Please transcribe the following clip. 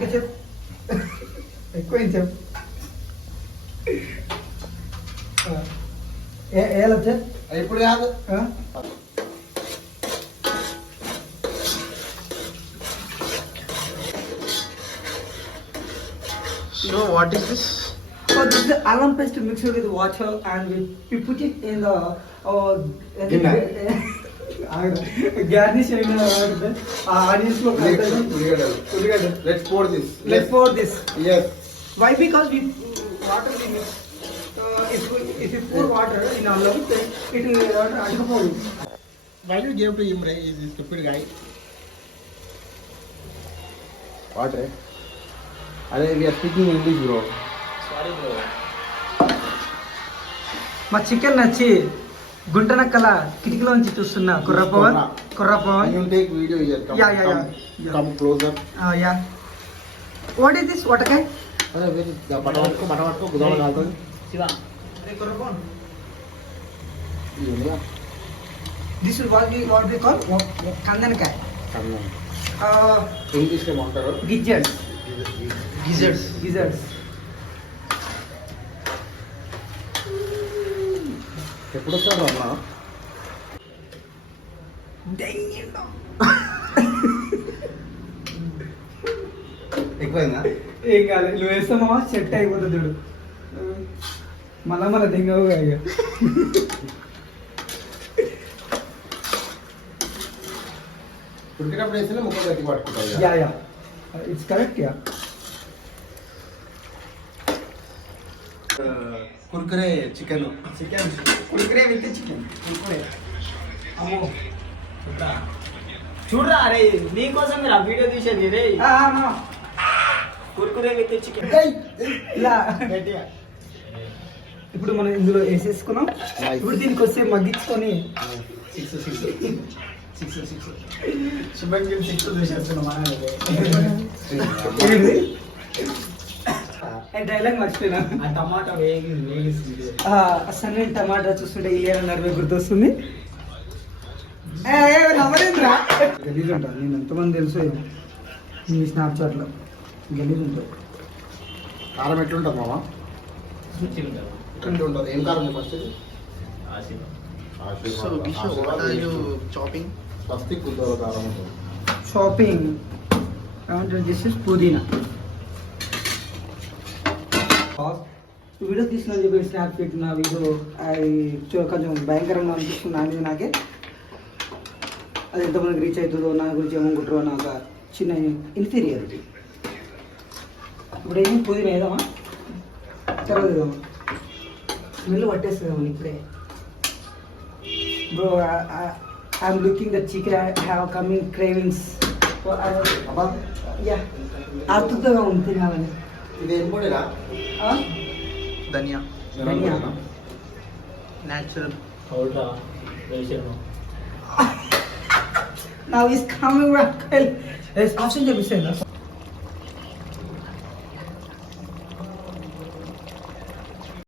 Okay చెప్పు. ఎక్కువైంది చెప్పు. ఎలా సార్ ఇప్పుడు కాదు. So what is this? So this is the alum paste mixed with water and we put it in the garnish onions lo ఉల్లిగడ్డ. Let's pour this. pour this. Yes. Why? Because we water we mix. If you pour water in alum, it will adikopodu. Why you gave to him, Ray? Is this stupid guy? What, Ray? We are speaking English, bro. Sorry bro. మా chicken నచ్చి గుంటనక్కల కిటికీలోంచి చూస్తున్నా కుర్ర Pawan. You take video here. Come, Yeah. Come closer. Yeah. What is this? Watakai? Where is the పటవట్టుకో గుదామ కాలుతుంది. Shiva. Kurra pawan. ఇదిగా This is what we call kandankai. Kannam. English లో ఏమంటారు? Gizzards. Gizzards. ఎప్పుడు వస్తారు అమ్మా? ఎక్కువైందా? ఏం కాలేదు, నువ్వు వేస్తామా సెట్ అయిపోతుంది చూడు. మళ్ళా దింగవుగా ఇక. ఉడికినప్పుడు వేస్తేనే ముక్కలు గట్టి పట్టుకుంటాయి. Yeah it's correct. Yeah Kurkure chicken Kurkure with chicken. చూడరా అరే నీకోసం మీరు ఆ వీడియో తీసేది రే. Kurkure with chicken. ఇలా ఇప్పుడు మనం ఇందులో వేసేసుకున్నాం. ఇప్పుడు దీనికి వస్తే మగ్గించుకొని 6 శుభం 6 చూసేస్తున్నాం. డైలాగ్ మర్చిపోయినా. ఆ టమాటా వేగిస్తుంది. సన్న టమాటా చూస్తుంటే ఇల్లు నడిపే గుర్తొస్తుంది. నమ్మలేదురా. గలీజ్ ఉంటా. నేను ఎంతమంది తెలుసు మీ స్నాప్చాట్లో గలీజ్ ఉంటావు. కారం ఎట్లుంటుంది మామ? ఎట్లుంటుంది? ఏం కారం first? So Bisho, what are you chopping? First కుదర కారం ఉంటుంది. Shopping this is pudina. Video తీసుకుని చెప్పి స్నాప్ పెట్టిన వీడియో అది కొంచెం భయంకరంగా అనిపిస్తుంది అనేది నాకే. అది ఎంతమందికి రీచ్ అవుతుందో నా గురించి ఏమనుకుంటారో నాకు చిన్న ఇన్ఫీరియారిటీ. ఇప్పుడు ఏమి పుదీనా వేద్దామా? తర్వాత వేద్దామా? స్మెల్ పట్టేస్తుందామా ఇప్పుడే? Bro, I'm looking the chicken. I have coming cravings. So yeah. ఆతృతగా ఉంది తినాలని. ఇది ఏం పొడిరా? ధనియా. Natural. Now he's coming back. Let's option చెప్పిస్తాను.